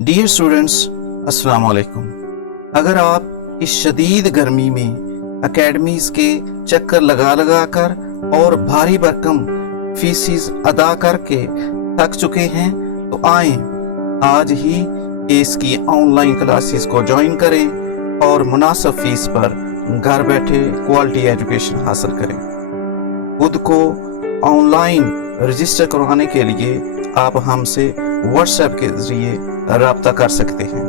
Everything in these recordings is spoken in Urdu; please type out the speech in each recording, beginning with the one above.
ڈیئر اسٹوڈنٹس، السلام علیکم۔ اگر آپ اس شدید گرمی میں اکیڈمیز کے چکر لگا کر اور بھاری بھرکم فیسز ادا کر کے تھک چکے ہیں تو آئیں آج ہی اس کی آن لائن کلاسز کو جوائن کریں اور مناسب فیس پر گھر بیٹھے کوالٹی ایجوکیشن حاصل کریں۔ خود کو آن لائن رجسٹر کروانے کے لیے آپ ہم سے واٹس ایپ کے ذریعے رابطہ کر سکتے ہیں۔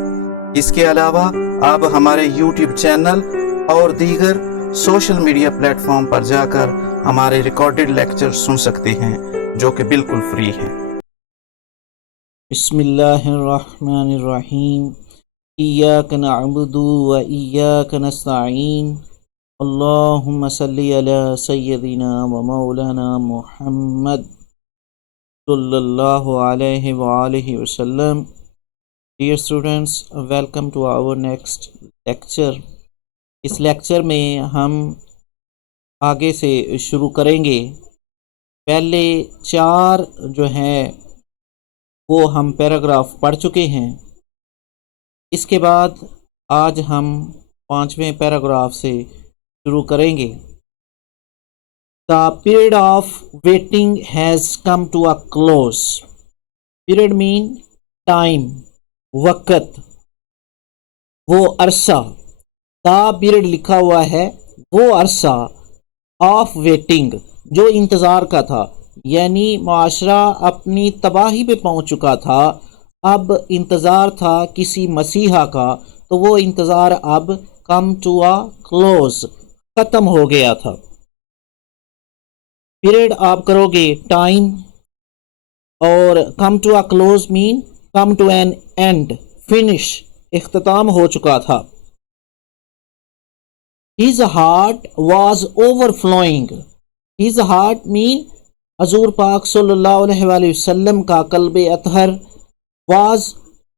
اس کے علاوہ آپ ہمارے یوٹیوب چینل اور دیگر سوشل میڈیا پلیٹ فارم پر جا کر ہمارے ریکارڈڈ لیکچر سن سکتے ہیں جو کہ بالکل فری ہیں۔ بسم اللہ الرحمن الرحیم، ایاک نعبد و ایاک نستعین، اللہم صلی علی سیدنا و مولانا محمد صلی اللہ علیہ وآلہ وسلم۔ Dear students, welcome to our next lecture۔ اس لیکچر میں ہم آگے سے شروع کریں گے۔ پہلے 4 جو ہیں وہ ہم پیراگراف پڑھ چکے ہیں۔ اس کے بعد آج ہم 5ویں پیراگراف سے شروع کریں گے۔ The period of waiting has come to a close۔ Period mean time، وقت، وہ عرصہ۔ دا پیریڈ لکھا ہوا ہے وہ عرصہ آف ویٹنگ جو انتظار کا تھا، یعنی معاشرہ اپنی تباہی پہ پہنچ چکا تھا، اب انتظار تھا کسی مسیحا کا، تو وہ انتظار اب کم ٹو اے کلوز، ختم ہو گیا تھا۔ پیریڈ آپ کرو گے ٹائم، اور come to a close mean come to an end, finish, اختتام ہو چکا تھا۔ His heart was overflowing۔ His heart mean حضور پاک صلی اللہ علیہ وآلہ وسلم کا قلب اطہر was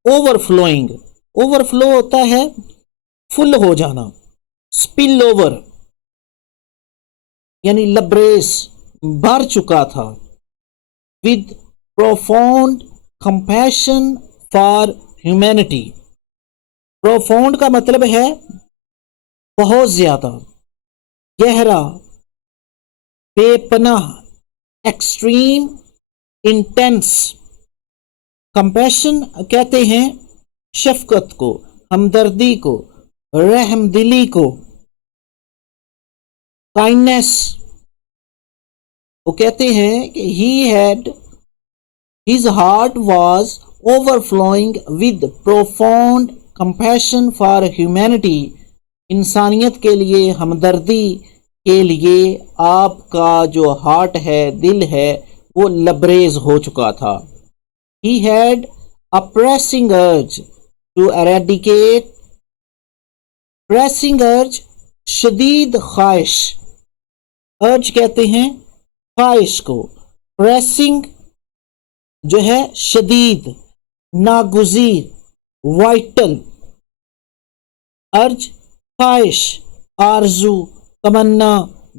overflowing۔ overflow ہوتا ہے فل ہو جانا، spill over یعنی لبریز، بھر چکا تھا۔ with profound compassion for humanity۔ profound کا مطلب ہے بہت زیادہ، گہرا، بے پناہ، ایکسٹریم، انٹینس۔ کمپیشن کہتے ہیں شفقت کو، ہمدردی کو، رحم دلی کو۔ کائنڈنس، وہ کہتے ہیں کہ his heart was overflowing with profound compassion for humanity۔ انسانیت کے لیے ہمدردی کے لیے آپ کا جو ہارٹ ہے، دل ہے، وہ لبریز ہو چکا تھا۔ He had a pressing urge to eradicate۔ pressing urge شدید خواہش، urge کہتے ہیں خواہش کو، pressing جو ہے شدید، ناگزیر، وائٹل۔ urge خواہش، آرزو، تمنا،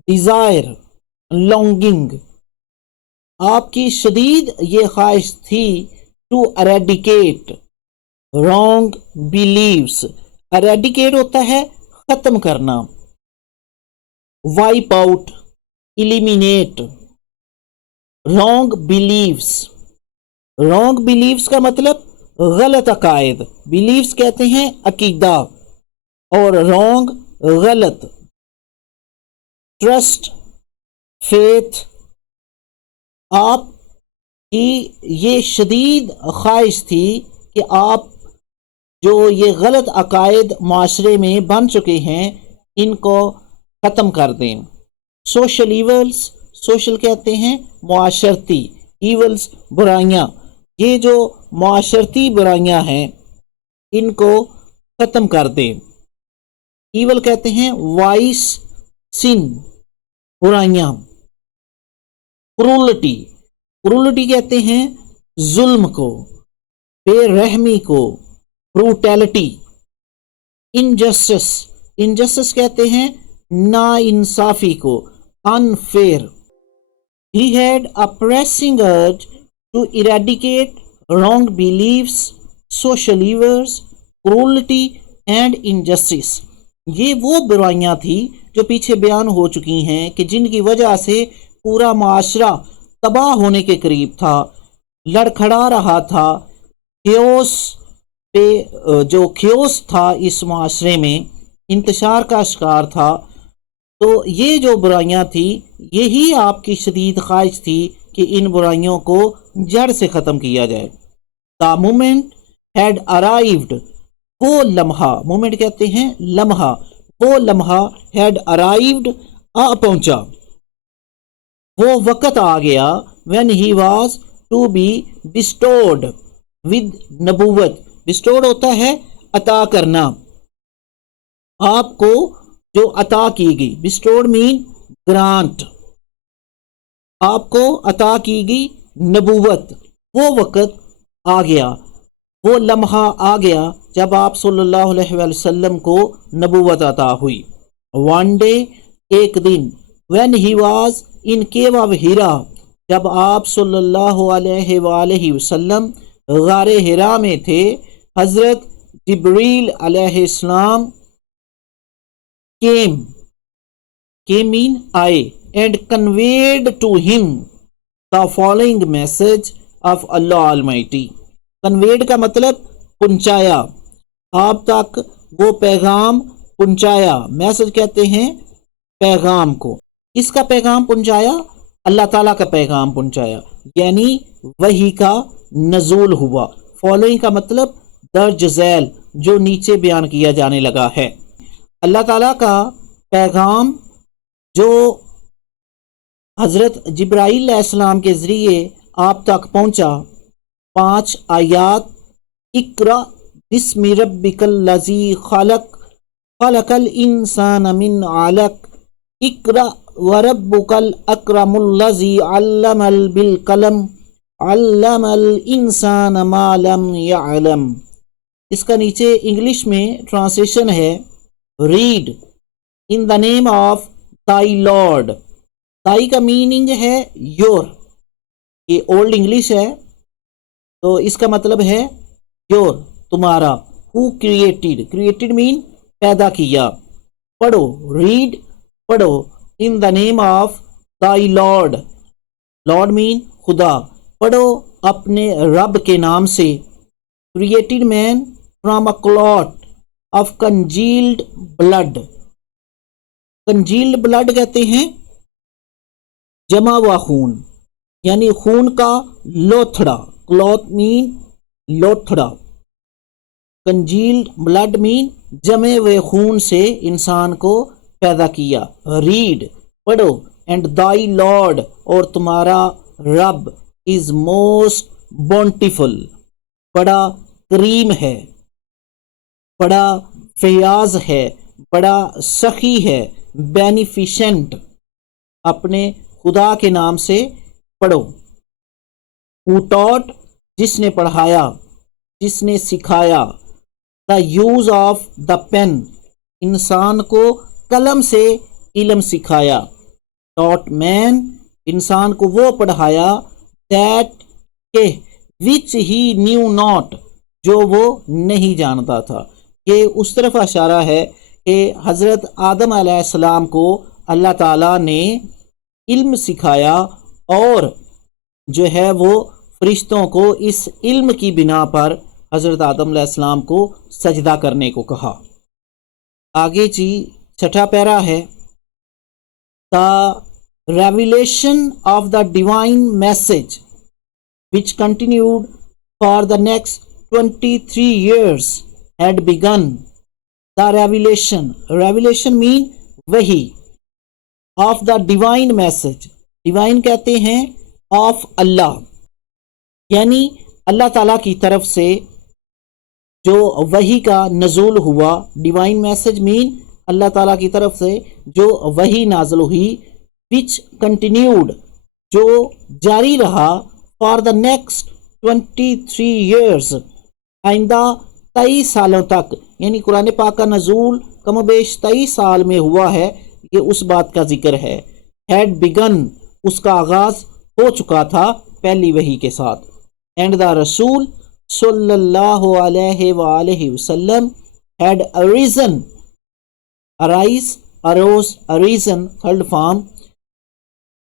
ڈیزائر، لانگنگ۔ آپ کی شدید یہ خواہش تھی to eradicate wrong beliefs. Eradicate ہوتا ہے ختم کرنا، wipe out, eliminate. Wrong beliefs, wrong beliefs کا مطلب غلط عقائد، بلیوس کہتے ہیں عقیدہ، اور رانگ غلط۔ Trust, faith. آپ کی یہ شدید خواہش تھی کہ آپ جو یہ غلط عقائد معاشرے میں بن چکے ہیں ان کو ختم کر دیں۔ سوشل ایولز، سوشل کہتے ہیں معاشرتی، ایولز برائیاں، یہ جو معاشرتی برائیاں ہیں ان کو ختم کر دیں۔ ایول کہتے ہیں وائس، سن، برائیاں۔ کرولٹی، کرولٹی کہتے ہیں ظلم کو، بے رحمی کو، بروٹیلٹی۔ انجسٹس، انجسٹس کہتے ہیں نا انصافی کو، unfair۔ He had a pressing urge to eradicate wrong beliefs social evils, cruelty and injustice. یہ وہ برائیاں تھی جو پیچھے بیان ہو چکی ہیں کہ جن کی وجہ سے پورا معاشرہ تباہ ہونے کے قریب تھا، لڑکھڑا رہا تھا. کیوس پہ جو کیوس تھا اس معاشرے میں انتشار کا شکار تھا. تو یہ جو برائیاں تھیں یہی آپ کی شدید خواہش تھی کہ ان برائیوں کو جڑ سے ختم کیا جائے. The moment had arrived، وہ لمحہ، مومنٹ کہتے ہیں لمحہ، وہ لمحہ had arrived، آ پہنچا، وہ وقت آ گیا. when he was to be bestowed with نبوت. bestowed ہوتا ہے عطا کرنا، آپ کو جو عطا کی گئی. bestowed mean grant، آپ کو عطا کی گئی نبوت. وہ وقت آ گیا، وہ لمحہ آ گیا جب آپ صلی اللہ علیہ وسلم کو نبوت عطا ہوئی. one day، ایک دن. when he was in cave of ہیرا، جب آپ صلی اللہ علیہ وآلہ وسلم غار ہیرا میں تھے. حضرت جبریل علیہ السلام came mean آئے and conveyed to him the following message of Allah Almighty. conveyed کا مطلب پہنچایا، آپ تک وہ پیغام پہنچایا. میسج کہتے ہیں پیغام کو. اس کا پیغام پہنچایا، اللہ تعالیٰ کا پیغام پہنچایا، یعنی وحی کا نزول ہوا. فالوئنگ کا مطلب درج ذیل، جو نیچے بیان کیا جانے لگا ہے. اللہ تعالیٰ کا پیغام جو حضرت جبرائیل علیہ السلام کے ذریعے آپ تک پہنچا. 5 آیات. اقرأ بسم ربک الذی خلق، خلق الانسان من علق، اقرأ وربک الاکرم الذی علم بالقلم، علم الانسان ما لم یعلم. اس کا نیچے انگلش میں ٹرانسلیشن ہے read in the name of thy lord. Thy کا میننگ ہے یور، یہ اولڈ انگلش ہے تو اس کا مطلب ہے یور، تمہارا. ہو کریٹڈ، کریٹڈ مین پیدا کیا. پڑھو، ریڈ پڑھو in the name of thy lord, lord مین خدا. پڑھو اپنے رب کے نام سے. Created man from a clot of congealed blood. Congealed blood کہتے ہیں جمع ہوا خون، یعنی خون کا لوتھڑا. کلوتھ مین لوتھڑا، کنجیلڈ بلڈ مین جمے ہوئے خون سے انسان کو پیدا کیا. ریڈ پڑھو. اینڈ دائی لارڈ، اور تمہارا رب از موسٹ بونٹیفل، بڑا کریم ہے، بڑا فیاض ہے، بڑا سخی ہے. بینیفیشنٹ، اپنے خدا کے نام سے پڑھو. who taught، جس نے پڑھایا، جس نے سکھایا. the use of the pen، انسان کو قلم سے علم سکھایا. taught man، انسان کو وہ پڑھایا. that کہ which he knew not، جو وہ نہیں جانتا تھا. یہ اس طرف اشارہ ہے کہ حضرت آدم علیہ السلام کو اللہ تعالیٰ نے علم سکھایا اور جو ہے وہ فرشتوں کو اس علم کی بنا پر حضرت آدم علیہ السلام کو سجدہ کرنے کو کہا. آگے جی 6 پیرا ہے. The revelation of the divine message which continued for the next 23 years had begun. The revelation mean وحی of the divine message. divine کہتے ہیں of اللہ، یعنی اللہ تعالیٰ کی طرف سے جو وحی کا نزول ہوا. ڈیوائن میسج مین اللہ تعالیٰ کی طرف سے جو وحی نازل ہوئی. which continued، جو جاری رہا. for the next 23 years، آئندہ 23 سالوں تک، یعنی قرآن پاک کا نزول کم و بیش 23 سال میں ہوا ہے. یہ اس بات کا ذکر ہے. had begun، اس کا آغاز ہو چکا تھا پہلی وحی کے ساتھ. and the رسول sallallahu alayhi wa alihi wasallam had arisen, arose, arisen, third form,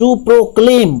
to proclaim